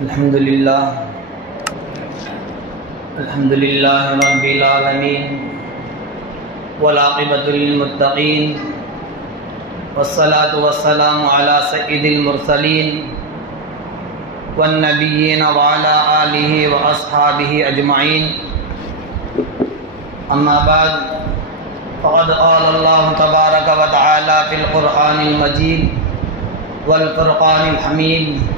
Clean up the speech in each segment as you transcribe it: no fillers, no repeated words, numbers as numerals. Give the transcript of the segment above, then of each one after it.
الحمد للہ رب العالمین والعاقبۃ للمتقین والصلاة والسلام علی سید المرسلین والنبیین وعلی آلہ واصحابہ اجمعین اما بعد فقد قال اللہ تبارک وتعالی فی القرآن المجید والفرقان الحمید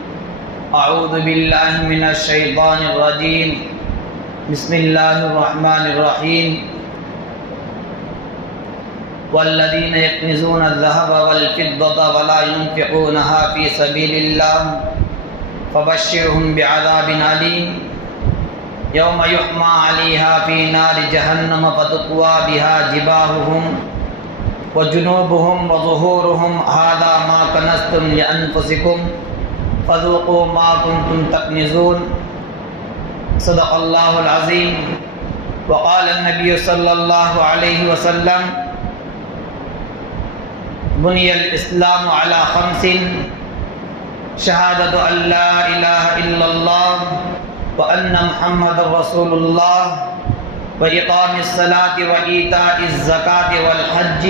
اعوذ باللہ من الشیطان الرجیم بسم اللہ الرحمن الرحیم والذین یکنزون الذهب والفضة ولا ينفقونها في سبیل اللہ فبشرهم بعذاب علیم یوم یحمى علیہا فی نار جہنم فتقوی بها جباہهم وجنوبهم وظہورهم هذا ما کنزتم لأنفسکم فذوقوا ما كنتم تكنزون صدق اللہ العظیم وقال النبی صلی اللہ علیہ وسلم بنی الاسلام علی خمس شہادت ان لا الہ الا اللہ وان محمد رسول اللہ واقام الصلاة وایتاء الزکاة والحج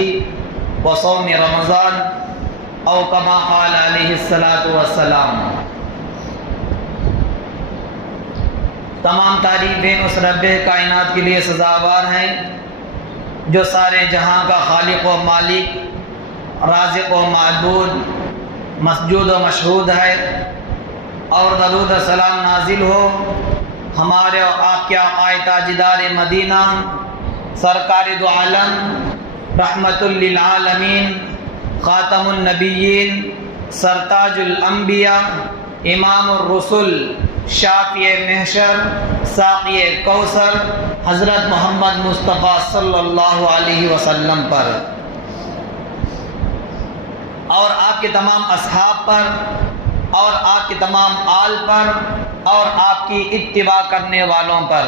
وصوم رمضان او کما قال علیہ الصلاۃ والسلام۔ تمام تعریفیں اس رب کائنات کے لیے سزاوار ہیں جو سارے جہاں کا خالق و مالک، رازق و معبود، مسجود و مشہود ہے، اور درود و سلام نازل ہو ہمارے اور آپ کے آقا تاجدار مدینہ سرکار دو عالم رحمت للعالمین خاتم النبیین سرتاج الانبیاء امام الرسل شافی محشر ساقی کوثر حضرت محمد مصطفیٰ صلی اللہ علیہ وسلم پر اور آپ کے تمام اصحاب پر اور آپ کے تمام آل پر اور آپ کی اتباع کرنے والوں پر۔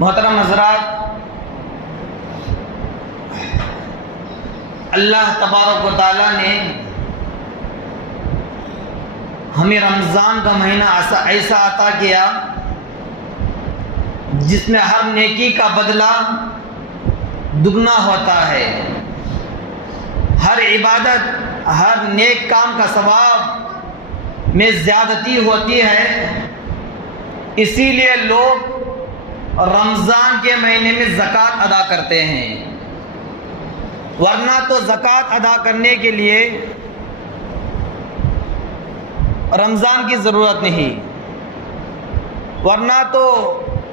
محترم حضرات، اللہ تبارک و تعالیٰ نے ہمیں رمضان کا مہینہ ایسا عطا کیا جس میں ہر نیکی کا بدلہ دگنا ہوتا ہے، ہر عبادت، ہر نیک کام کا ثواب میں زیادتی ہوتی ہے۔ اسی لیے لوگ رمضان کے مہینے میں زکوٰۃ ادا کرتے ہیں، ورنہ تو زکوٰۃ ادا کرنے کے لیے رمضان کی ضرورت نہیں، ورنہ تو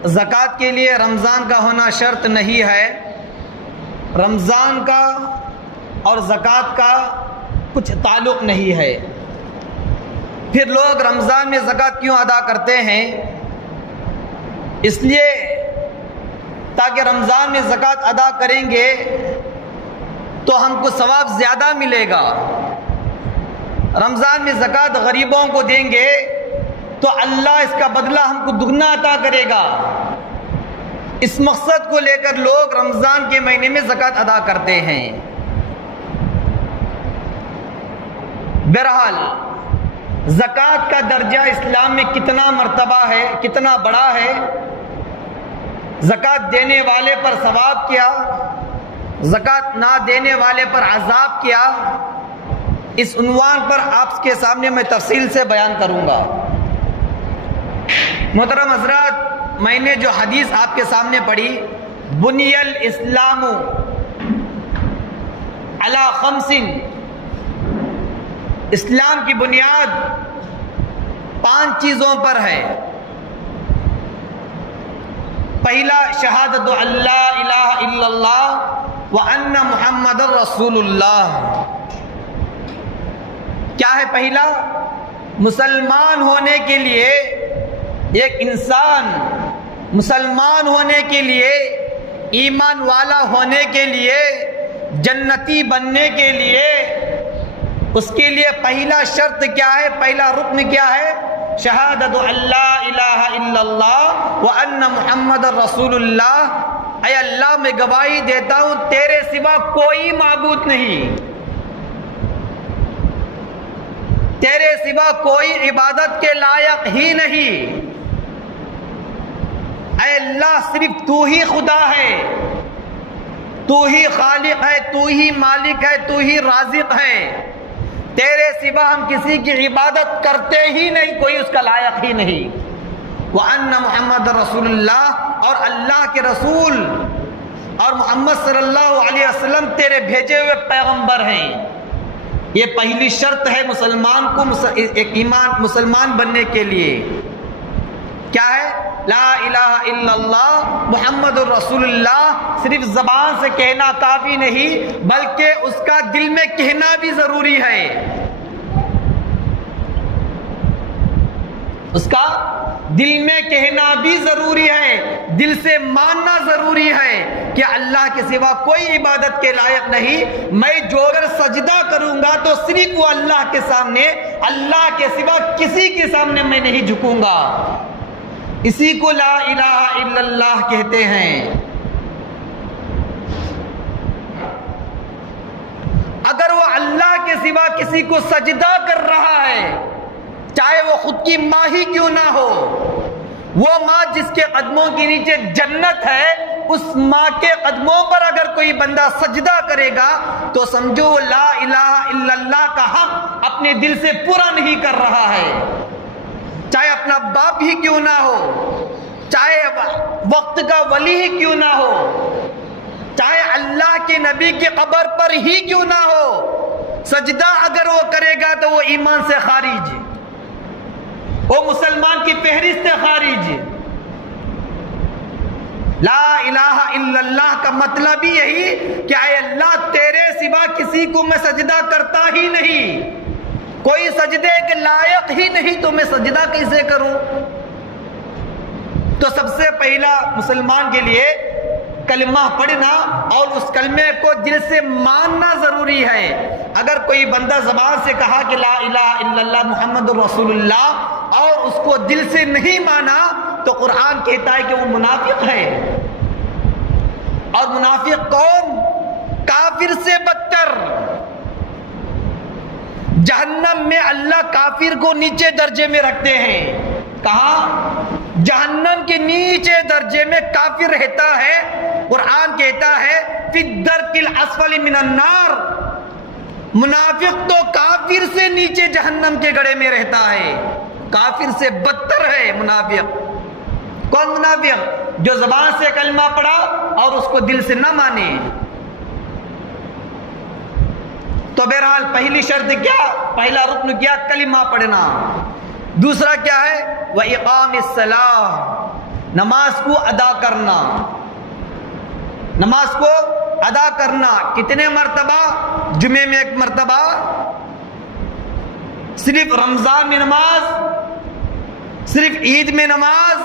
زکوٰۃ کے لیے رمضان کا ہونا شرط نہیں ہے۔ رمضان کا اور زکوٰۃ کا کچھ تعلق نہیں ہے، پھر لوگ رمضان میں زکوٰۃ کیوں ادا کرتے ہیں؟ اس لیے تاکہ رمضان میں زکوٰۃ ادا کریں گے تو ہم کو ثواب زیادہ ملے گا، رمضان میں زکوٰۃ غریبوں کو دیں گے تو اللہ اس کا بدلہ ہم کو دگنا عطا کرے گا۔ اس مقصد کو لے کر لوگ رمضان کے مہینے میں زکوٰۃ ادا کرتے ہیں۔ بہرحال زکوٰۃ کا درجہ اسلام میں کتنا مرتبہ ہے، کتنا بڑا ہے، زکوٰۃ دینے والے پر ثواب کیا، زکوٰۃ نہ دینے والے پر عذاب کیا، اس عنوان پر آپ کے سامنے میں تفصیل سے بیان کروں گا۔ محترم حضرات، میں نے جو حدیث آپ کے سامنے پڑھی، بنی الاسلام علی خمس، اسلام کی بنیاد 5 چیزوں پر ہے۔ پہلا، شہادت ان لا الہ الا اللہ وان محمد رسول اللہ۔ کیا ہے پہلا؟ مسلمان ہونے کے لیے ایک انسان، مسلمان ہونے کے لیے، ایمان والا ہونے کے لیے، جنتی بننے کے لیے، اس کے لیے پہلا شرط کیا ہے، پہلا رکن کیا ہے؟ شہادت ان لا الہ الا اللہ وان محمد رسول اللہ۔ اے اللہ، میں گواہی دیتا ہوں تیرے سوا کوئی معبود نہیں، تیرے سوا کوئی عبادت کے لائق ہی نہیں۔ اے اللہ صرف تو ہی خدا ہے، تو ہی خالق ہے، تو ہی مالک ہے، تو ہی رازق ہے، تیرے سوا ہم کسی کی عبادت کرتے ہی نہیں، کوئی اس کا لائق ہی نہیں۔ وَأَنَّ محمد رسول اللہ، اور اللہ کے رسول اور محمد صلی اللہ علیہ وسلم تیرے بھیجے ہوئے پیغمبر ہیں۔ یہ پہلی شرط ہے مسلمان کو ایک ایمان مسلمان بننے کے لیے۔ کیا ہے؟ لا الہ الا اللہ محمد الرسول اللہ صرف زبان سے کہنا کافی نہیں، بلکہ اس کا دل میں کہنا بھی ضروری ہے، اس کا دل میں کہنا بھی ضروری ہے، دل سے ماننا ضروری ہے کہ اللہ کے سوا کوئی عبادت کے لائق نہیں۔ میں جو اگر سجدہ کروں گا تو صرف وہ اللہ کے سامنے، اللہ کے سوا کسی کے سامنے میں نہیں جھکوں گا۔ اسی کو لا الہ الا اللہ کہتے ہیں۔ اگر وہ اللہ کے سوا کسی کو سجدہ کر رہا ہے، چاہے وہ خود کی ماں ہی کیوں نہ ہو، وہ ماں جس کے قدموں کے نیچے جنت ہے، اس ماں کے قدموں پر اگر کوئی بندہ سجدہ کرے گا تو سمجھو وہ لا الہ الا اللہ کا حق اپنے دل سے پورا نہیں کر رہا ہے، چاہے اپنا باپ ہی کیوں نہ ہو، چاہے وقت کا ولی ہی کیوں نہ ہو، چاہے اللہ کے نبی کی قبر پر ہی کیوں نہ ہو، سجدہ اگر وہ کرے گا تو وہ ایمان سے خارج، وہ مسلمان کی فہرست سے خارج۔ لا الہ الا اللہ کا مطلب ہی یہی کہ اے اللہ تیرے سوا کسی کو میں سجدہ کرتا ہی نہیں، کوئی سجدے کے لائق ہی نہیں، تو میں سجدہ کیسے کروں؟ تو سب سے پہلا مسلمان کے لیے کلمہ پڑھنا اور اس کلمے کو دل سے ماننا ضروری ہے۔ اگر کوئی بندہ زبان سے کہا کہ لا الہ الا اللہ محمد رسول اللہ اور اس کو دل سے نہیں مانا تو قرآن کہتا ہے کہ وہ منافق ہے، اور منافق قوم کافر سے بدتر۔ جہنم میں اللہ کافر کو نیچے درجے میں رکھتے ہیں۔ کہاں؟ جہنم کے نیچے درجے میں کافر رہتا ہے۔ قرآن کہتا ہے فی الدرک الاسفل من النار، منافق تو کافر سے نیچے جہنم کے گڑھے میں رہتا ہے، کافر سے بدتر ہے منافق۔ کون منافق؟ جو زبان سے کلمہ پڑھا اور اس کو دل سے نہ مانے۔ تو بہرحال پہلی شرط کیا؟ پہلا رکن کیا؟ کلمہ پڑھنا۔ دوسرا کیا ہے؟ وَإِقَامِ الصَّلَاةِ، نماز کو ادا کرنا۔ نماز کو ادا کرنا کتنے مرتبہ؟ جمعے میں ایک مرتبہ، صرف رمضان میں نماز، صرف عید میں نماز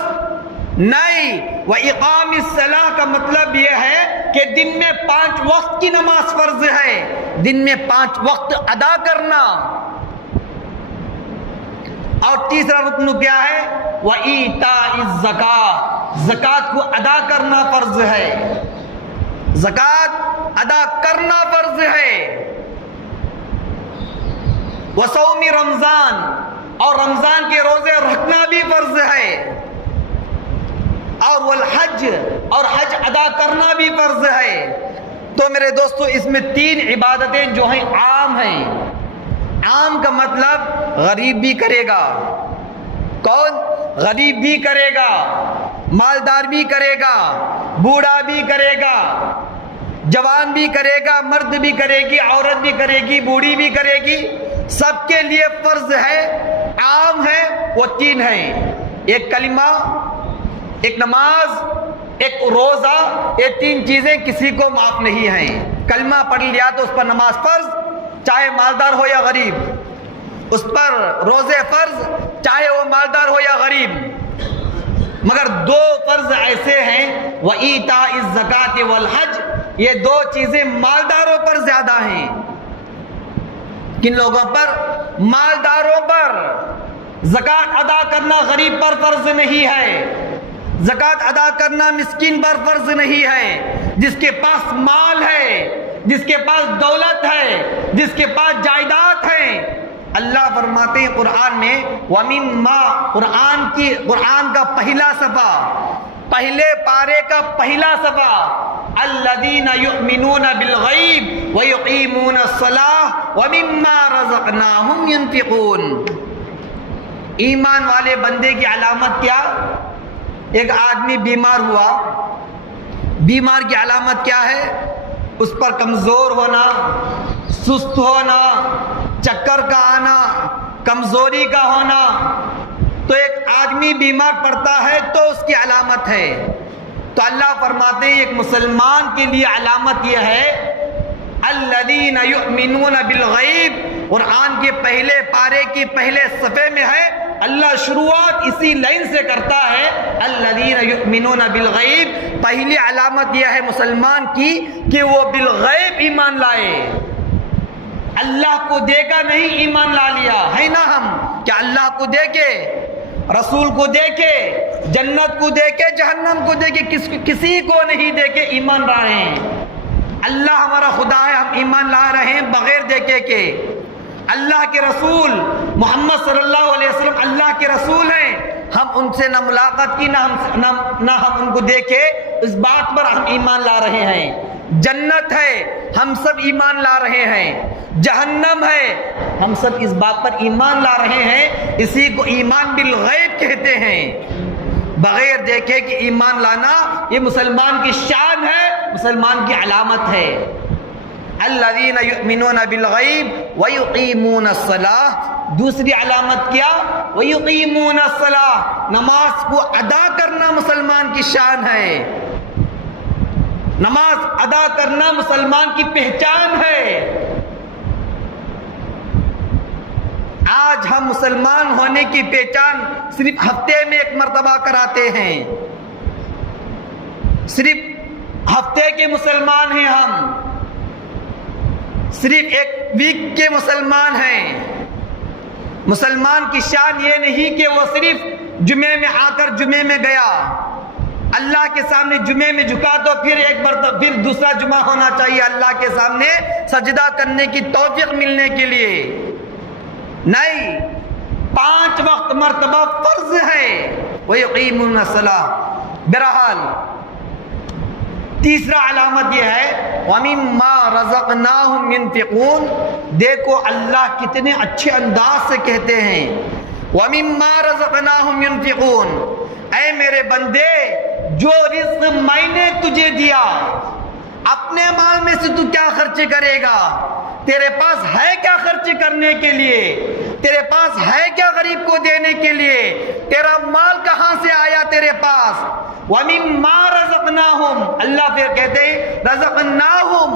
نہیں۔ وَإِقَامِ الصَّلَاةِ کا مطلب یہ ہے کہ دن میں 5 وقت کی نماز فرض ہے، دن میں 5 وقت ادا کرنا۔ اور تیسرا رکن کیا ہے؟ وَإِيتَاءِ الزَّكَاةِ، زکوٰۃ کو ادا کرنا فرض ہے، زکوٰۃ ادا کرنا فرض ہے۔ وصوم رمضان، اور رمضان کے روزے رکھنا بھی فرض ہے۔ اور والحج، اور حج ادا کرنا بھی فرض ہے۔ تو میرے دوستو اس میں 3 عبادتیں جو ہیں عام ہیں۔ عام کا مطلب غریب بھی کرے گا۔ کون؟ غریب بھی کرے گا، مالدار بھی کرے گا، بوڑھا بھی کرے گا، جوان بھی کرے گا، مرد بھی کرے گی، عورت بھی کرے گی، بوڑھی بھی کرے گی، سب کے لیے فرض ہے، عام ہے۔ وہ 3 ہیں، ایک کلمہ، ایک نماز، ایک روزہ۔ یہ 3 چیزیں کسی کو معاف نہیں ہیں۔ کلمہ پڑھ لیا تو اس پر نماز فرض، چاہے مالدار ہو یا غریب، اس پر روزے فرض، چاہے وہ مالدار ہو یا غریب۔ مگر 2 فرض ایسے ہیں، وَإِيتَاءِ الزَّكَاةِ وَالْحَجِّ، یہ 2 چیزیں مالداروں پر زیادہ ہیں۔ کن لوگوں پر؟ مالداروں پر۔ زکوٰۃ ادا کرنا غریب پر فرض نہیں ہے، زکوٰۃ ادا کرنا مسکین پر فرض نہیں ہے۔ جس کے پاس مال ہے، جس کے پاس دولت ہے، جس کے پاس جائیداد ہے، اللہ اللہ فرماتے ہیں قرآن میں وَمِمَّا، قرآن کا پہلا صفحہ، پہلے پارے کا پہلا صفحہ، الذین یؤمنون بالغیب ویقیمون الصلاۃ ومما رزقناہم ینفقون۔ ایمان والے بندے کی علامت کیا؟ ایک آدمی بیمار ہوا، بیمار کی علامت کیا ہے؟ اس پر کمزور ہونا، سست ہونا، چکر کا آنا، کمزوری کا ہونا۔ تو ایک آدمی بیمار پڑتا ہے تو اس کی علامت ہے۔ تو اللہ فرماتے ہیں ایک مسلمان کے لیے علامت یہ ہے الذین یؤمنون بالغیب۔ قرآن کے پہلے پارے کی پہلے صفحے میں ہے، اللہ شروعات اسی لائن سے کرتا ہے الذین یؤمنون بالغیب۔ پہلی علامت یہ ہے مسلمان کی کہ وہ بالغیب ایمان لائے، اللہ کو دیکھا نہیں ایمان لا لیا ہے نا۔ ہم کیا اللہ کو دیکھے، رسول کو دیکھے، جنت کو دیکھے، جہنم کو دیکھے، کسی کو نہیں دیکھے ایمان لا رہے ہیں۔ اللہ ہمارا خدا ہے، ہم ایمان لا رہے ہیں بغیر دیکھے کہ اللہ کے رسول محمد صلی اللہ علیہ وسلم اللہ کے رسول ہیں، ہم ان سے نہ ملاقات کی نہ ہم ان کو دیکھے، اس بات پر ہم ایمان لا رہے ہیں۔ جنت ہے، ہم سب ایمان لا رہے ہیں۔ جہنم ہے، ہم سب اس بات پر ایمان لا رہے ہیں۔ اسی کو ایمان بالغیب کہتے ہیں، بغیر دیکھے کہ ایمان لانا یہ مسلمان کی شان ہے، مسلمان کی علامت ہے۔ الذین یؤمنون بالغیب ویقیمون الصلاۃ، دوسری علامت کیا؟ ویقیمون الصلاۃ، نماز کو ادا کرنا مسلمان کی شان ہے، نماز ادا کرنا مسلمان کی پہچان ہے۔ آج ہم مسلمان ہونے کی پہچان صرف ہفتے میں ایک مرتبہ کراتے ہیں، صرف ہفتے کے مسلمان ہیں، ہم صرف ایک ویک کے مسلمان ہیں۔ مسلمان کی شان یہ نہیں کہ وہ صرف جمعے میں آ کر جمعے میں گیا، اللہ کے سامنے جمعے میں جھکا تو پھر دوسرا جمعہ ہونا چاہیے اللہ کے سامنے سجدہ کرنے کی توفیق ملنے کے لیے، نہیں، 5 وقت مرتبہ فرض ہے۔ وَيُقِيمُونَ الصَّلَاةَ۔ بہرحال تیسرا علامت یہ ہے وَمِمَّا رَزَقْنَاهُمْ يُنْفِقُونَ۔ دیکھو اللہ کتنے اچھے انداز سے کہتے ہیں وَمِمَّا رَزَقْنَاهُمْ يُنْفِقُونَ، اے میرے بندے جو رزق میں نے تجھے دیا، اپنے مال میں سے تو کیا خرچ کرے گا؟ تیرے پاس ہے کیا خرچ کرنے کے لیے؟ تیرے پاس ہے کیا غریب کو دینے کے لیے؟ تیرا مال کہاں سے آیا تیرے پاس؟ وَمِمَّا رَزَقْنَاهُمْ، اللہ پھر کہتے ہیں رَزَقْنَاهُمْ،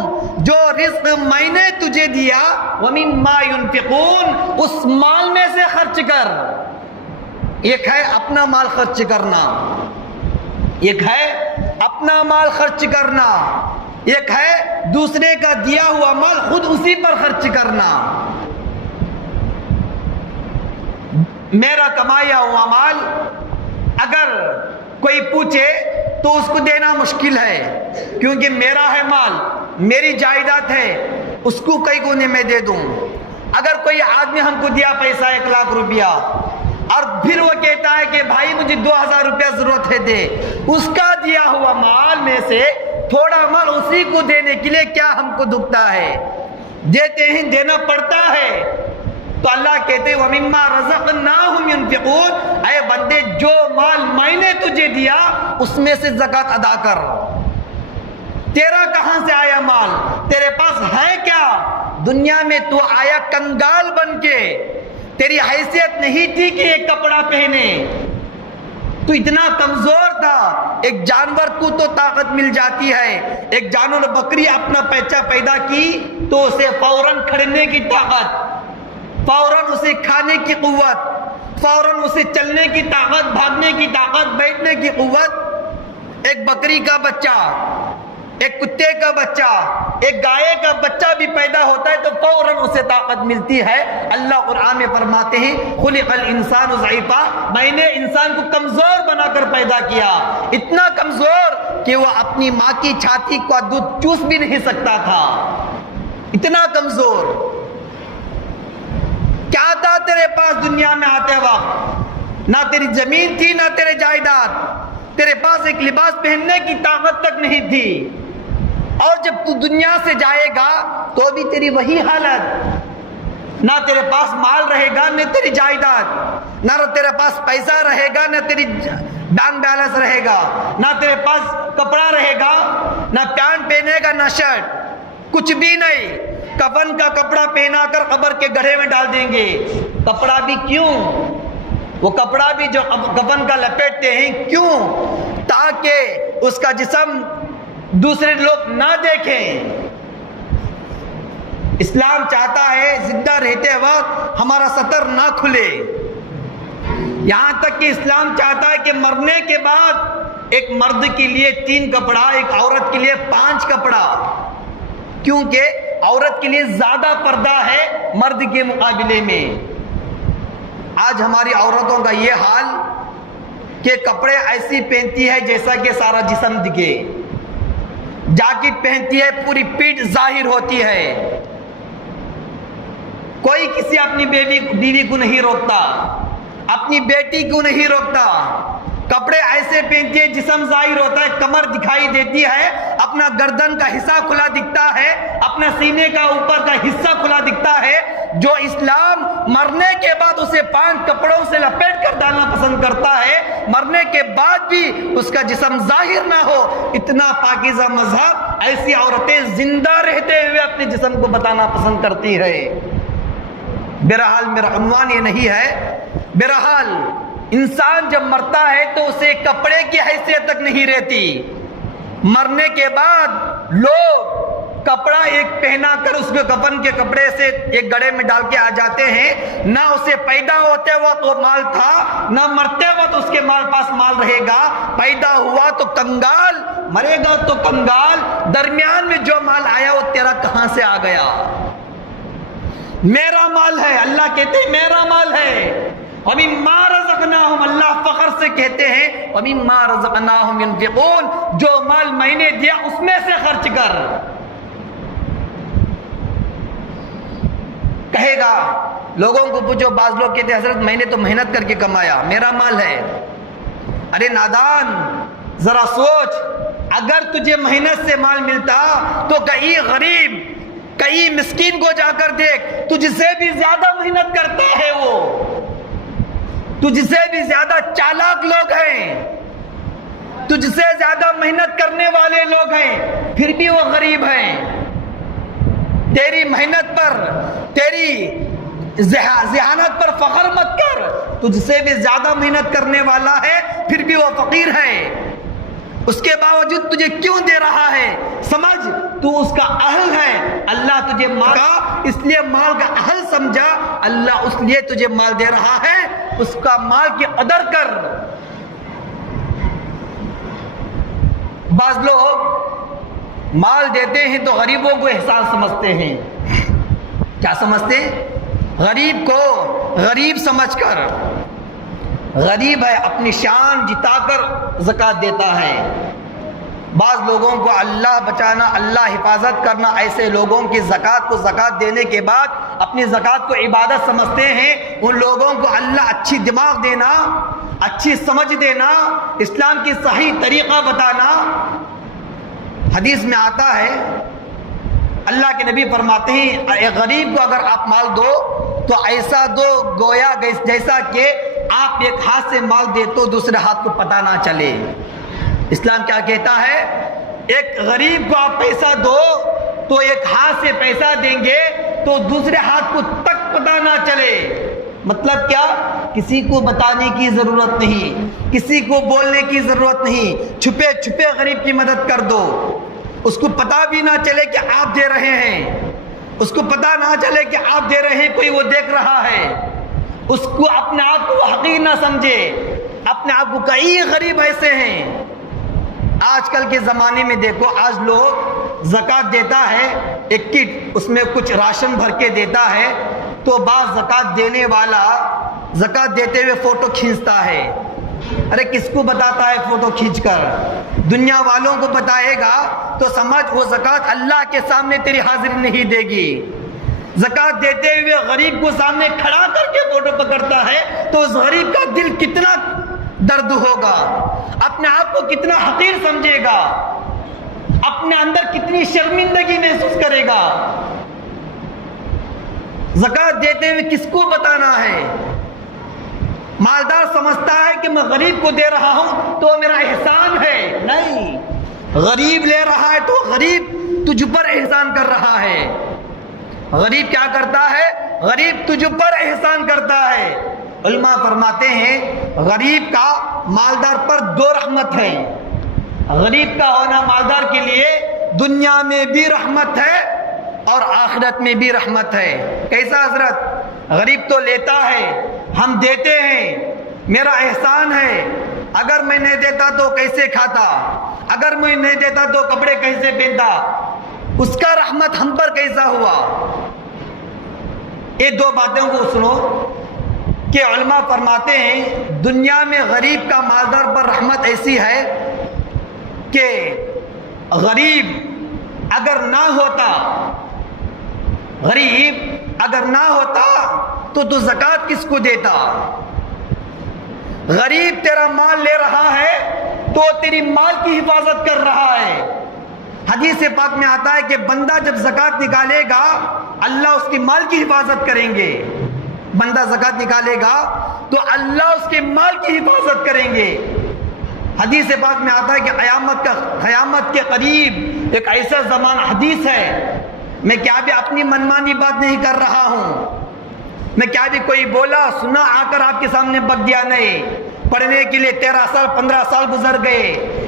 جو رزق میں نے تجھے دیا، وَمِمَّا يُنْفِقُونَ، اس مال میں سے خرچ کر۔ ایک ہے اپنا مال خرچ کرنا، ایک ہے اپنا مال خرچ کرنا، ایک ہے دوسرے کا دیا ہوا مال خود اسی پر خرچ کرنا۔ میرا کمایا ہوا مال اگر کوئی پوچھے تو اس کو دینا مشکل ہے، کیونکہ میرا ہے مال، میری جائیداد ہے، اس کو کئی گنے میں دے دوں۔ اگر کوئی آدمی ہم کو دیا پیسہ 1 لاکھ روپیہ اور پھر وہ کہتا ہے کہ بھائی مجھے 2000 روپیہ ضرورت ہے دے، اس کا دیا ہوا مال میں سے تھوڑا مال اسی کو دینے کے لیے کیا ہم کو دکھتا ہے؟ دیتے ہیں، دینا پڑتا ہے۔ تو اللہ کہتے ہیں وَمِمَّا رَزَقْنَاهُمْ يُنْفِقُونَ، اے بندے جو مال میں نے تجھے دیا اس میں سے زکوٰۃ ادا کر۔ تیرا کہاں سے آیا مال؟ تیرے پاس ہے کیا؟ دنیا میں تو آیا کنگال بن کے، تیری حیثیت نہیں تھی کہ ایک کپڑا پہنے، تو اتنا کمزور تھا۔ ایک جانور کو تو طاقت مل جاتی ہے، ایک جانور بکری اپنا بچہ پیدا کی تو اسے فوراً کھڑنے کی طاقت، فوراً اسے کھانے کی قوت، فوراً اسے چلنے کی طاقت، بھاگنے کی طاقت، بیٹھنے کی قوت۔ ایک بکری کا بچہ، ایک کتے کا بچہ، ایک گائے کا بچہ بھی پیدا ہوتا ہے تو فوراً اسے طاقت ملتی ہے۔ اللہ قرآن میں فرماتے ہیں خلق الانسان ضعیفا، میں نے انسان کو کمزور بنا کر پیدا کیا، اتنا کمزور کہ وہ اپنی ماں کی چھاتی کا دودھ چوس بھی نہیں سکتا تھا، اتنا کمزور۔ کیا تھا پاس دنیا میں آتے وقت نہ تیری زمین تھی نہ تیرے جائیداد، تیرے پاس ایک لباس پہننے کی طاقت تک نہیں تھی، اور جب تو دنیا سے جائے گا تو بھی تیری وہی حالت، نہ تیرے پاس مال رہے گا نہ تیری جائیداد، نہ تیرے پاس پیسہ رہے گا نہ تیری بینک بیلنس رہے گا، نہ تیرے پاس کپڑا رہے گا، نہ پینٹ پہنے گا نہ شرٹ، کچھ بھی نہیں۔ کفن کا کپڑا پہنا کر قبر کے گڑھے میں ڈال دیں گے۔ کپڑا بھی کیوں؟ وہ کپڑا بھی جو کفن کا لپیٹتے ہیں کیوں؟ تاکہ اس کا جسم دوسرے لوگ نہ دیکھیں۔ اسلام چاہتا ہے زندہ رہتے وقت ہمارا ستر نہ کھلے، یہاں تک کہ اسلام چاہتا ہے کہ مرنے کے بعد ایک مرد کے لیے 3 کپڑا، ایک عورت کے لیے 5 کپڑا، کیونکہ عورت کے لیے زیادہ پردہ ہے مرد کے مقابلے میں۔ آج ہماری عورتوں کا یہ حال کہ کپڑے ایسی پہنتی ہے جیسا کہ سارا جسم دکھے، جاکٹ پہنتی ہے پوری پیٹھ ظاہر ہوتی ہے۔ کوئی کسی اپنی بیوی کو نہیں روکتا، اپنی بیٹی کو نہیں روکتا۔ کپڑے ایسے پہنتی ہے جسم ظاہر ہوتا ہے، کمر دکھائی دیتی ہے، اپنا گردن کا حصہ کھلا دکھتا ہے، اپنا سینے کا اوپر کا حصہ کھلا دکھتا ہے۔ جو اسلام مرنے کے بعد اسے 5 کپڑوں سے لپیٹ کر ڈالنا پسند کرتا ہے، مرنے کے بعد بھی اس کا جسم ظاہر نہ ہو، اتنا پاکیزہ مذہب ایسی عورتیں زندہ رہتے ہوئے اپنے جسم کو بتانا پسند کرتی ہے۔ بہرحال میرا عنوان یہ نہیں ہے، بہرحال انسان جب مرتا ہے تو اسے کپڑے کی حیثیت تک نہیں رہتی۔ مرنے کے بعد لوگ کپڑا ایک پہنا کر اس کے کفن کے کپڑے سے ایک گڑھے میں ڈال کے آ جاتے ہیں، نہ اسے پیدا ہوتے وقت وہ مال تھا، نہ مرتے وقت اس کے پاس مال رہے گا۔ پیدا ہوا تو کنگال، مرے گا تو کنگال، درمیان میں جو مال آیا وہ تیرا کہاں سے آ گیا؟ میرا مال ہے، اللہ کہتے ہیں میرا مال ہے۔ وَمِمَّا رَزَقْنَاهُمْ، اللہ فخر سے کہتے ہیں وَمِمَّا رَزَقْنَاهُمْ يُنْفِقُونَ، جو مال میں نے دیا اس میں سے خرچ کر۔ کہے گا لوگوں کو پوچھو، بعض لوگ کہتے ہیں حضرت میں نے تو محنت کر کے کمایا، میرا مال ہے۔ ارے نادان، ذرا سوچ، اگر تجھے محنت سے مال ملتا تو کئی غریب، کئی مسکین کو جا کر دیکھ، تجھ سے بھی زیادہ محنت کرتا ہے وہ، تجھ سے بھی زیادہ چالاک لوگ ہیں، تجھ سے زیادہ محنت کرنے والے لوگ ہیں، پھر بھی وہ غریب ہیں۔ تیری محنت پر، تیری ذہانت پر فخر مت کر، تجھ سے بھی زیادہ محنت کرنے والا ہے پھر بھی وہ فقیر ہے، اس کے باوجود تجھے کیوں دے رہا ہے؟ سمجھ تو اس کا اہل ہے، اللہ تجھے مال کا اس لیے مال کا اہل سمجھا، اللہ اس لیے تجھے مال دے رہا ہے، اس کا مال کی قدر کر۔ بعض لوگ مال دیتے ہیں تو غریبوں کو احسان سمجھتے ہیں۔ کیا سمجھتے ہیں؟ غریب کو غریب سمجھ کر، غریب ہے اپنی شان جتا کر زکوٰۃ دیتا ہے۔ بعض لوگوں کو اللہ بچانا، اللہ حفاظت کرنا، ایسے لوگوں کی زکوٰۃ کو زکوٰۃ دینے کے بعد اپنی زکوٰۃ کو عبادت سمجھتے ہیں۔ ان لوگوں کو اللہ اچھی دماغ دینا، اچھی سمجھ دینا، اسلام کی صحیح طریقہ بتانا۔ حدیث میں آتا ہے، اللہ کے نبی فرماتے ہیں ایک غریب کو اگر آپ مال دو تو ایسا دو گویا جیسا کہ آپ ایک ہاتھ سے مال دے تو دوسرے ہاتھ کو پتہ نہ چلے۔ اسلام کیا کہتا ہے؟ ایک غریب کو آپ پیسہ دو تو ایک ہاتھ سے پیسہ دیں گے تو دوسرے ہاتھ کو تک پتہ نہ چلے۔ مطلب کیا؟ کسی کو بتانے کی ضرورت نہیں، کسی کو بولنے کی ضرورت نہیں، چھپے چھپے غریب کی مدد کر دو، اس کو پتہ بھی نہ چلے کہ آپ دے رہے ہیں، اس کو پتہ نہ چلے کہ آپ دے رہے ہیں، کوئی وہ دیکھ رہا ہے، اس کو اپنے آپ کو حقیر نہ سمجھے۔ اپنے آپ کو کئی غریب ایسے ہیں آج کل کے زمانے میں، دیکھو آج لوگ زکوٰۃ دیتا ہے ایک کٹ، اس میں کچھ راشن بھر کے دیتا ہے، تو بعض زکوٰۃ دینے والا زکوٰۃ دیتے ہوئے فوٹو کھینچتا ہے۔ ارے کس کو بتاتا ہے فوٹو کھینچ کر؟ دنیا والوں کو بتائے گا تو سمجھ وہ زکوٰۃ اللہ کے سامنے تیری حاضری نہیں دے گی۔ زکات دیتے ہوئے غریب کو سامنے کھڑا کر کے فوٹو پکڑتا ہے تو اس غریب کا دل کتنا درد ہوگا، اپنے آپ کو کتنا حقیر سمجھے گا، اپنے اندر کتنی شرمندگی محسوس کرے گا۔ زکات دیتے ہوئے کس کو بتانا ہے؟ مالدار سمجھتا ہے کہ میں غریب کو دے رہا ہوں تو میرا احسان ہے، نہیں، غریب لے رہا ہے تو غریب تجھ پر احسان کر رہا ہے۔ غریب کیا کرتا ہے؟ غریب تجھ پر احسان کرتا ہے۔ علماء فرماتے ہیں غریب کا مالدار پر دو رحمت ہے۔ غریب کا ہونا مالدار کے لیے دنیا میں بھی رحمت ہے اور آخرت میں بھی رحمت ہے۔ کیسا حضرت؟ غریب تو لیتا ہے، ہم دیتے ہیں، میرا احسان ہے، اگر میں نہیں دیتا تو کیسے کھاتا، اگر میں نہیں دیتا تو کپڑے کیسے پہنتا، اس کا رحمت ہم پر کیسا ہوا؟ یہ دو باتوں کو سنو کہ علماء فرماتے ہیں دنیا میں غریب کا مالدار پر رحمت ایسی ہے کہ غریب اگر نہ ہوتا، غریب اگر نہ ہوتا تو زکات کس کو دیتا؟ غریب تیرا مال لے رہا ہے تو تیری مال کی حفاظت کر رہا ہے۔ حدیث پاک میں آتا ہے کہ بندہ جب زکات نکالے گا اللہ اس کی مال کی حفاظت کریں گے۔ بندہ زکات نکالے گا تو اللہ اس کے مال کی حفاظت کریں گے۔ حدیث پاک میں آتا ہے کہ قیامت کے قریب ایک ایسا زمان حدیث ہے، میں کیا بھی اپنی منمانی بات نہیں کر رہا ہوں، میں کیا بھی کوئی بولا سنا آ کر آپ کے سامنے بک دیا نہیں۔ پڑھنے کے لیے 13 سال 15 سال گزر گئے،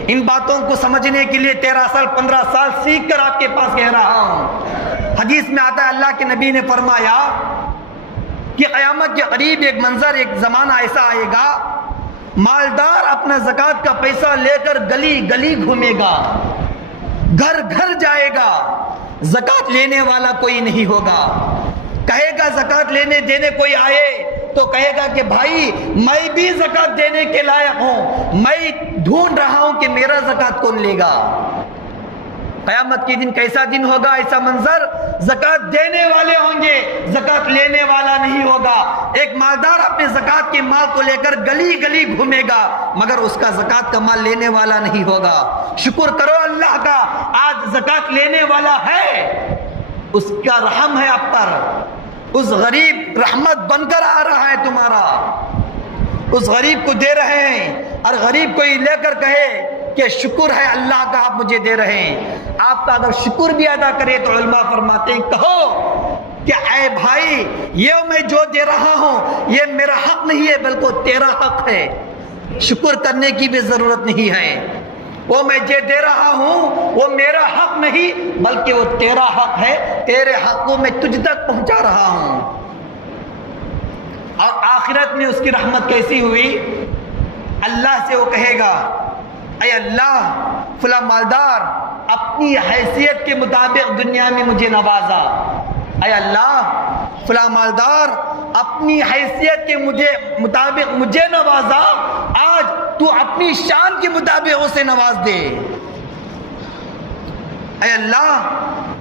ان باتوں کو سمجھنے کے لیے 13 سال 15 سال سیکھ کر آپ کے پاس کہہ رہا ہوں۔ حدیث میں آتا ہے اللہ کے نبی نے فرمایا کہ قیامت کے قریب ایک منظر، ایک زمانہ ایسا آئے گا، مالدار اپنا زکات کا پیسہ لے کر گلی گلی گھومے گا، گھر گھر جائے گا، زکات لینے والا کوئی نہیں ہوگا۔ کہے گا زکات لینے دینے کوئی آئے تو کہے گا کہ بھائی میں بھی زکات دینے کے لائق ہوں، میں ڈھونڈ رہا ہوں کہ میرا زکات کون لے گا۔ قیامت کے دن کیسا دن ہوگا؟ ایسا منظر، زکات دینے والے ہوں گے، زکات لینے والا نہیں ہوگا۔ ایک مالدار اپنے زکات کے مال کو لے کر گلی گلی گھومے گا مگر اس کا زکات کا مال لینے والا نہیں ہوگا۔ شکر کرو اللہ کا، آج زکات لینے والا ہے، اس کا رحم ہے آپ پر، اس غریب رحمت بن کر آ رہا ہے تمہارا، اس غریب کو دے رہے ہیں۔ اور غریب کوئی لے کر کہے کہ شکر ہے اللہ کا آپ مجھے دے رہے ہیں، آپ کا اگر شکر بھی ادا کرے تو علماء فرماتے ہیں کہو کہ اے بھائی یہ میں جو دے رہا ہوں یہ میرا حق نہیں ہے بلکہ تیرا حق ہے، شکر کرنے کی بھی ضرورت نہیں ہے، وہ میں جو دے رہا ہوں وہ میرا حق نہیں بلکہ وہ تیرا حق ہے، تیرے حق کو میں تجھ تک پہنچا رہا ہوں۔ اور آخرت میں اس کی رحمت کیسی ہوئی؟ اللہ سے وہ کہے گا اے اللہ فلاں مالدار اپنی حیثیت کے مطابق دنیا میں مجھے نوازا، اے اللہ فلاں مالدار اپنی حیثیت کے مطابق مجھے نوازا، آج تو اپنی شان کے مطابق اسے نواز دے۔ اے اللہ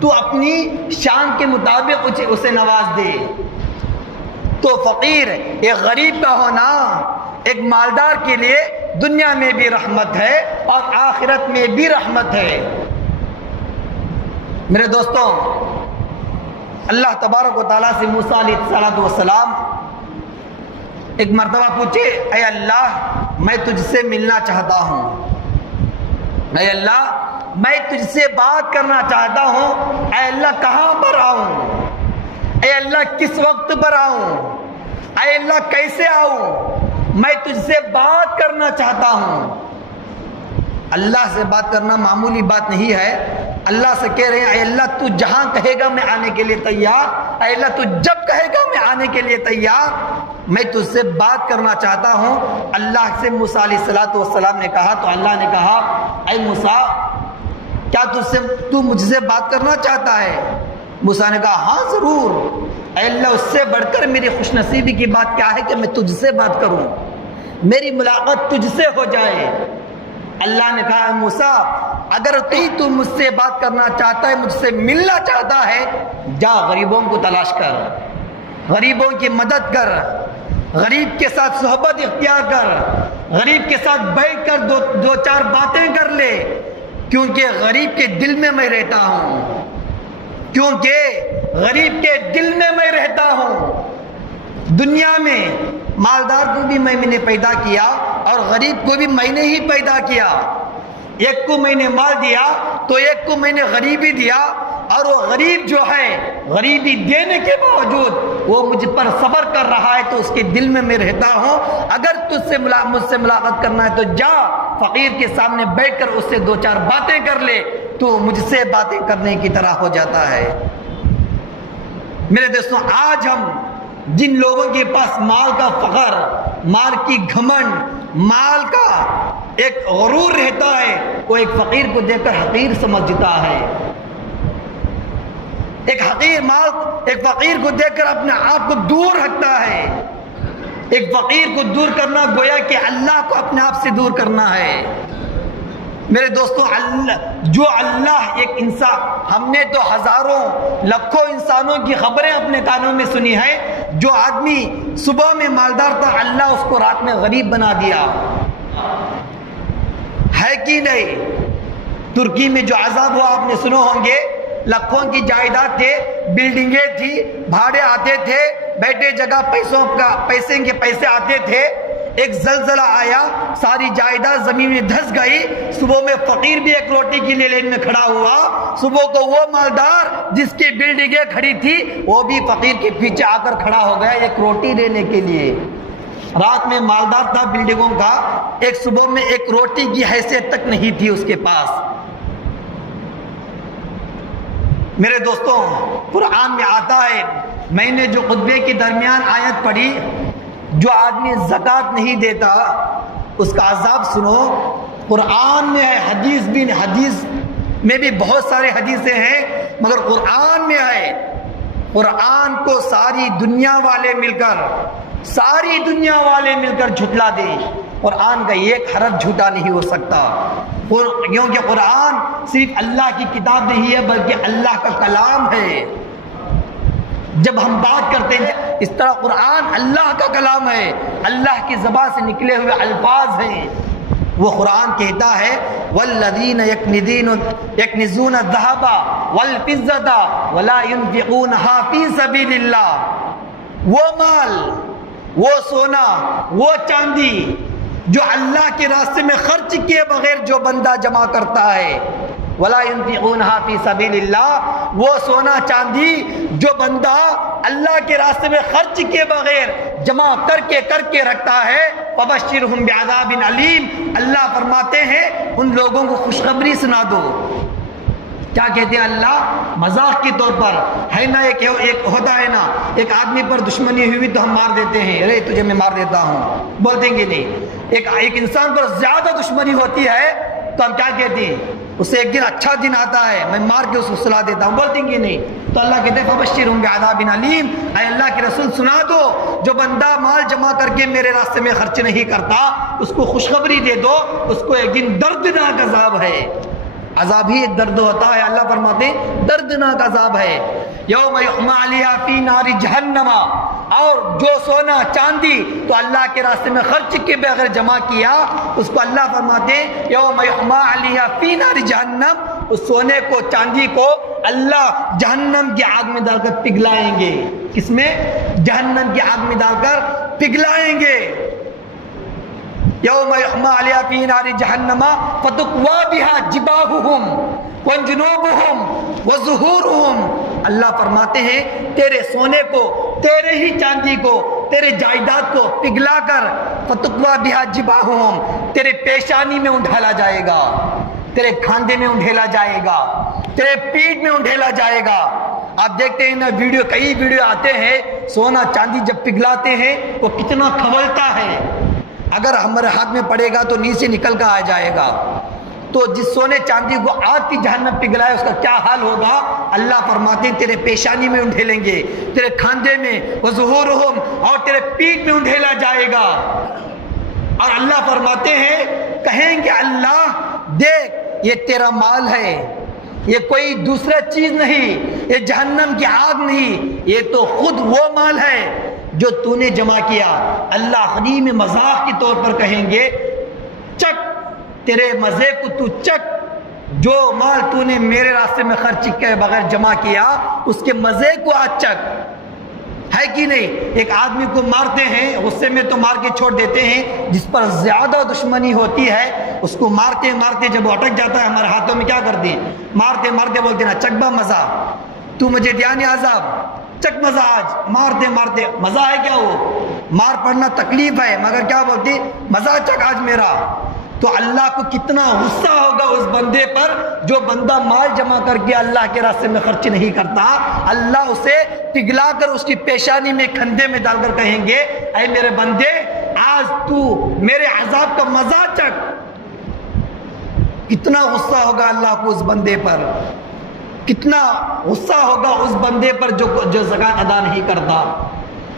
تو اپنی شان کے مطابق اسے نواز دے۔ تو فقیر ایک غریب کا ہونا ایک مالدار کے لیے دنیا میں بھی رحمت ہے اور آخرت میں بھی رحمت ہے۔ میرے دوستوں، اللہ تبارک و تعالیٰ سے موسیٰ علیہ السلام ایک مرتبہ پوچھے اے اللہ میں تجھ سے ملنا چاہتا ہوں، اے اللہ میں تجھ سے بات کرنا چاہتا ہوں، اے اللہ کہاں پر آؤں، اے اللہ کس وقت پر آؤں، اے اللہ کیسے آؤں، میں تجھ سے بات کرنا چاہتا ہوں۔ اللہ سے بات کرنا معمولی بات نہیں ہے، اللہ سے کہہ رہے ہیں اے اللہ تو جہاں کہے گا میں آنے کے لیے تیار، اے اللہ تو جب کہے گا میں آنے کے لیے تیار، میں تجھ سے بات کرنا چاہتا ہوں۔ اللہ سے موسیٰ علیہ السلام نے کہا تو اللہ نے کہا اے موسیٰ کیا تو مجھ سے بات کرنا چاہتا ہے؟ موسیٰ نے کہا ہاں ضرور، اے اللہ اس سے بڑھ کر میری خوش نصیبی کی بات کیا ہے کہ میں تجھ سے بات کروں، میری ملاقات تجھ سے ہو جائے۔ اللہ نے کہا موسیٰ اگر تو مجھ سے بات کرنا چاہتا ہے، مجھ سے ملنا چاہتا ہے، جا غریبوں کو تلاش کر، غریبوں کی مدد کر، غریب کے ساتھ صحبت اختیار کر، غریب کے ساتھ بیٹھ کر دو چار باتیں کر لے، کیونکہ غریب کے دل میں میں رہتا ہوں، کیونکہ غریب کے دل میں میں رہتا ہوں۔ دنیا میں مالدار کو بھی میں نے پیدا کیا اور غریب کو بھی میں نے ہی پیدا کیا، ایک کو میں نے مال دیا تو ایک کو میں نے غریبی دیا، اور وہ غریب جو ہے غریبی دینے کے باوجود وہ مجھ پر صبر کر رہا ہے، تو اس کے دل میں میں رہتا ہوں۔ اگر مجھ سے ملاقات کرنا ہے تو جا فقیر کے سامنے بیٹھ کر اس سے دو چار باتیں کر لے، تو مجھ سے باتیں کرنے کی طرح ہو جاتا ہے۔ میرے دوستوں، آج ہم جن لوگوں کے پاس مال کا فخر، مال کی گھمنڈ، مال کا ایک غرور رہتا ہے، وہ ایک فقیر کو دیکھ کر حقیر سمجھتا ہے، ایک فقیر کو دیکھ کر اپنے آپ کو دور رکھتا ہے۔ ایک فقیر کو دور کرنا گویا کہ اللہ کو اپنے آپ سے دور کرنا ہے۔ میرے دوستو، اللہ ایک انسان، ہم نے تو ہزاروں لاکھوں انسانوں کی خبریں اپنے کانوں میں سنی ہے، جو آدمی صبح میں مالدار تھا اللہ اس کو رات میں غریب بنا دیا، ہے کہ نہیں؟ ترکی میں جو عذاب ہوا آپ نے سنے ہوں گے، لاکھوں کی جائیداد تھے، بلڈنگیں تھی، بھاڑے آتے تھے، بیٹھے جگہ پیسے کے پیسے آتے تھے، ایک زلزلہ آیا، ساری جائیداد زمین میں دھس گئی۔ صبح میں فقیر بھی ایک روٹی کے لیے لائن میں کھڑا ہوا، صبح کو وہ مالدار جس کی بلڈنگیں کھڑی تھی وہ بھی فقیر کے پیچھے آ کر کھڑا ہو گیا ایک روٹی لینے کے لیے۔ رات میں مالدار تھا بلڈنگوں کا، ایک صبح میں ایک روٹی کی حیثیت تک نہیں تھی اس کے پاس۔ میرے دوستوں، قرآن میں آتا ہے، میں نے جو خطبے کے درمیان آیت پڑھی، جو آدمی زکوٰۃ نہیں دیتا اس کا عذاب سنو، قرآن میں ہے، حدیث میں بھی بہت سارے حدیثیں ہیں، مگر قرآن میں ہے۔ قرآن کو ساری دنیا والے مل کر جھٹلا دیں، قرآن کا ایک حرف جھوٹا نہیں ہو سکتا، کیونکہ قرآن صرف اللہ کی کتاب نہیں ہے بلکہ اللہ کا کلام ہے۔ جب ہم بات کرتے ہیں اس طرح، قرآن اللہ کا کلام ہے، اللہ کی زبان سے نکلے ہوئے الفاظ ہیں۔ وہ قرآن کہتا ہے والذین یکنزون الذهب والفضة ولا ينفقونها فی سبیل اللہ، وہ مال، وہ سونا، وہ چاندی جو اللہ کے راستے میں خرچ کیے بغیر جو بندہ جمع کرتا ہے، ولا ينفقونها فی سبیل اللہ، وہ سونا چاندی جو بندہ اللہ کے راستے میں خرچ کیے بغیر جمع کر کے رکھتا ہے، فبشرہم بعذاب علیم، اللہ فرماتے ہیں ان لوگوں کو خوشخبری سنا دو۔ کیا کہتے ہیں اللہ؟ مذاق کے طور پر ہے نا، ایک ہوتا ہے نا، ایک آدمی پر دشمنی ہوئی تو ہم مار دیتے ہیں، ارے تجھے میں مار دیتا ہوں، بول دیں گے نہیں۔ ایک انسان پر زیادہ دشمنی ہوتی ہے تو ہم کیا کہتے ہیں؟ اسے ایک دن اچھا دن آتا ہے، میں مار کے اس کو سلا دیتا ہوں، بول دیں گے نہیں؟ تو اللہ کہتے ہیں فبشرہم بعذاب علیم، اے اللہ کے رسول سنا دو، جو بندہ مال جمع کر کے میرے راستے میں خرچ نہیں کرتا اس کو خوشخبری دے دو، اس کو ایک دن دردناک عذاب ہے۔ عذاب ہی ایک درد ہوتا ہے، اللہ فرماتے ہیں دردناک عذاب ہے۔ یوم یحمى علیہا فی نار جہنم، اور جو سونا چاندی تو اللہ کے راستے میں خرچ کے بغیر جمع کیا، اس کو اللہ فرماتے ہیں یوم یحمى علیہا فی نار جہنم، اس سونے کو چاندی کو اللہ جہنم کی آگ میں ڈال کر پگھلائیں گے۔ کس میں؟ جہنم کی آگ میں ڈال کر پگھلائیں گے۔ یوم یحمى علیہا فی نار جہنم فتکوی بہا جباہہم وجنوبہم وظہورہم، اللہ فرماتے ہیں تیرے سونے کو، تیرے ہی چاندی کو، تیرے جائیداد کو پگھلا کر فتکوی بہا جباہہم، تیرے پیشانی میں اونڈھالا جائے گا، تیرے کھاندے میں اونڈھیلا جائے گا، تیرے پیٹ میں اونڈھیلا جائے گا۔ آپ دیکھتے ہیں نا کئی ویڈیو آتے ہیں، سونا چاندی جب پگھلاتے ہیں وہ کتنا کھولتا ہے، اگر ہمارے ہاتھ میں پڑے گا تو نیچے نکل کر آ جائے گا۔ تو جس سونے چاندی کو آگ کی جہنم پگھلائے اس کا کیا حال ہوگا؟ اللہ فرماتے ہیں تیرے پیشانی میں اونڈھیلیں گے، تیرے کھاندے میں وظہورہم، اور تیرے پیٹ میں اونڈھیلا جائے گا۔ اور اللہ فرماتے ہیں، کہیں گے اللہ دیکھ یہ تیرا مال ہے، یہ کوئی دوسرا چیز نہیں، یہ جہنم کی آگ نہیں، یہ تو خود وہ مال ہے جو تو نے جمع کیا۔ اللہ غنی میں مذاق کے طور پر کہیں گے چک، تیرے مزے کو تو چک، جو مال تو نے میرے راستے میں خرچ کے بغیر جمع کیا اس کے مزے کو آج چک، ہے کہ نہیں؟ ایک آدمی کو مارتے ہیں، غصے میں تو مار کے چھوڑ دیتے ہیں، جس پر زیادہ دشمنی ہوتی ہے اس کو مارتے مارتے جب وہ اٹک جاتا ہے ہمارے ہاتھوں میں کیا کرتے ہیں؟ مارتے مارتے بولتے ہیں نا چکبا مزہ، تو مجھے دیانی عذاب، چک مزہ آج، مارتے مارتے مزہ ہے کیا؟ وہ مار پڑنا تکلیف ہے، مگر کیا بولتی؟ مزہ چک آج میرا۔ تو اللہ کو کتنا غصہ ہوگا اس بندے پر جو بندہ مال جمع کر کے اللہ کے راستے میں خرچ نہیں کرتا۔ اللہ اسے پگھلا کر اس کی پیشانی میں کھندے میں ڈال کر کہیں گے اے میرے بندے آج تو میرے عذاب کا مزہ چک۔ کتنا غصہ ہوگا اللہ کو اس بندے پر، کتنا غصہ ہوگا اس بندے پر جو زکوٰۃ ادا نہیں کرتا۔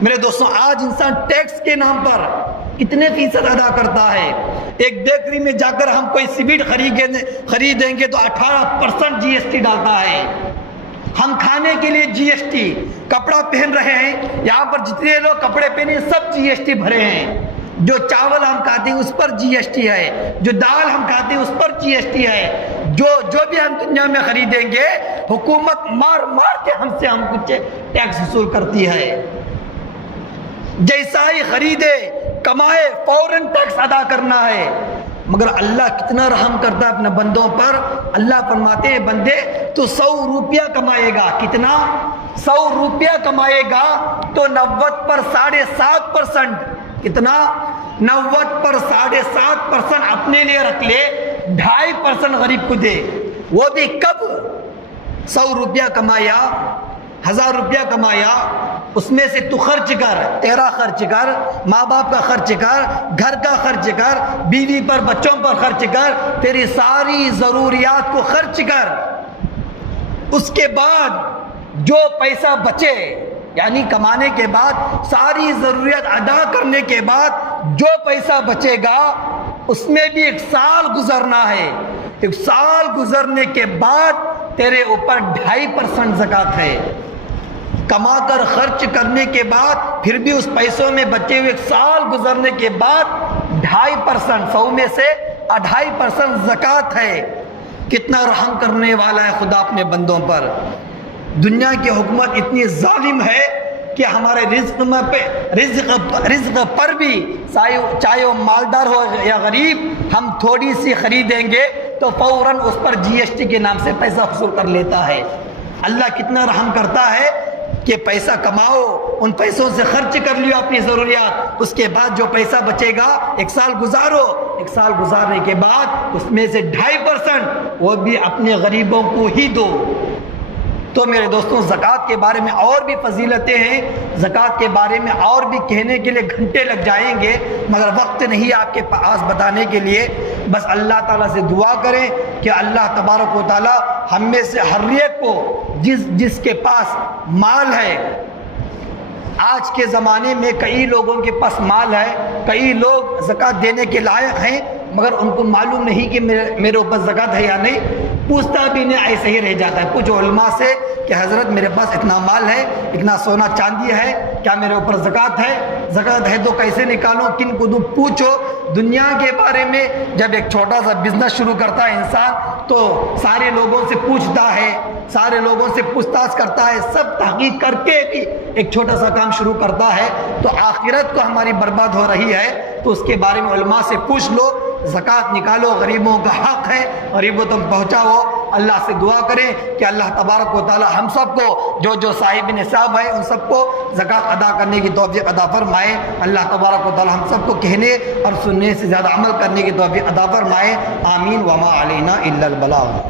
میرے دوستوں آج انسان ٹیکس کے نام پر کتنے فیصد ادا کرتا ہے؟ ایک بیکری میں جا کر ہم کوئی سیمنٹ خریدیں گے تو 18% جی ایس ٹی ڈالتا ہے۔ ہم کھانے کے لیے جی ایس ٹی، کپڑا پہن رہے ہیں، یہاں پر جتنے لوگ کپڑے پہنے سب جی ایس ٹی بھرے ہیں۔ جو چاول ہم کھاتے ہیں اس پر جی ایس ٹی ہے، جو دال ہم کھاتے ہیں اس پر جی ایس ٹی ہے، جو بھی ہم دنیا میں خریدیں گے حکومت مار مار کے ہم کچھ ٹیکس وصول کرتی ہے۔ جیسا ہی خریدے کمائے فوراً ٹیکس ادا کرنا ہے۔ مگر اللہ کتنا رحم کرتا ہے اپنے بندوں پر۔ اللہ فرماتے ہیں بندے تو 100 روپیہ کمائے گا، کتنا؟ 100 روپیہ کمائے گا تو 90 پر 7.5%، کتنا؟ 90 پر 7.5% اپنے لیے رکھ لے، 2.5% غریب کو دے۔ وہ بھی کب؟ 100 روپیہ کمایا، 1000 روپیہ کمایا، اس میں سے تو خرچ کر، تیرا خرچ کر، ماں باپ کا خرچ کر، گھر کا خرچ کر، بیوی پر بچوں پر خرچ کر، تیری ساری ضروریات کو خرچ کر۔ اس کے بعد جو پیسہ بچے، یعنی کمانے کے بعد ساری ضروریات ادا کرنے کے بعد جو پیسہ بچے گا اس میں بھی 1 سال گزرنا ہے۔ 1 سال گزرنے کے بعد تیرے اوپر 2.5% زکوٰۃ ہے۔ کما کر خرچ کرنے کے بعد پھر بھی اس پیسوں میں بچے ہوئے 1 سال گزرنے کے بعد 2.5%، 100 میں سے 2.5% زکوٰۃ ہے۔ کتنا رحم کرنے والا ہے خدا اپنے بندوں پر۔ دنیا کی حکومت اتنی ظالم ہے کہ ہمارے رزق پر بھی چاہے وہ مالدار ہو یا غریب، ہم تھوڑی سی خریدیں گے تو فوراً اس پر جی ایس ٹی کے نام سے پیسہ وصول کر لیتا ہے۔ اللہ کتنا رحم کرتا ہے کہ پیسہ کماؤ، ان پیسوں سے خرچ کر لیو اپنی ضروریات، اس کے بعد جو پیسہ بچے گا 1 سال گزارو، 1 سال گزارنے کے بعد اس میں سے 2.5% وہ بھی اپنے غریبوں کو ہی دو۔ تو میرے دوستوں زکوٰۃ کے بارے میں اور بھی فضیلتیں ہیں، زکوٰۃ کے بارے میں اور بھی کہنے کے لیے گھنٹے لگ جائیں گے، مگر وقت نہیں آپ کے پاس بتانے کے لیے۔ بس اللہ تعالیٰ سے دعا کریں کہ اللہ تبارک و تعالیٰ ہم میں سے ہر ایک کو جس کے پاس مال ہے، آج کے زمانے میں کئی لوگوں کے پاس مال ہے، کئی لوگ زکوٰۃ دینے کے لائق ہیں مگر ان کو معلوم نہیں کہ میرے اوپر زکوٰۃ ہے یا نہیں، پوچھتا بھی نہیں، ایسے ہی رہ جاتا ہے۔ کچھ علماء سے کہ حضرت میرے پاس اتنا مال ہے، اتنا سونا چاندی ہے، کیا میرے اوپر زکوٰۃ ہے؟ زکوٰۃ ہے تو کیسے نکالوں، کن کو دوں؟ پوچھو۔ دنیا کے بارے میں جب ایک چھوٹا سا بزنس شروع کرتا ہے انسان تو سارے لوگوں سے پوچھتا ہے، سارے لوگوں سے پوچھ تاچھ کرتا ہے، سب تحقیق کر کے بھی ایک چھوٹا سا کام شروع کرتا ہے تو آخرت کو ہماری برباد ہو رہی ہے۔ تو اس کے بارے میں علماء سے پوچھ لو، زکوٰۃ نکالو، غریبوں کا حق ہے، غریبوں تک پہنچاؤ۔ اللہ سے دعا کریں کہ اللہ تبارک و تعالی ہم سب کو جو صاحب نصاب ہے ان سب کو زکوٰۃ ادا کرنے کی توفیق عطا فرمائے۔ اللہ تبارک و تعالی ہم سب کو کہنے اور سننے سے زیادہ عمل کرنے کی توفیق عطا فرمائے۔ آمین۔ وما علینا الا البلاغ۔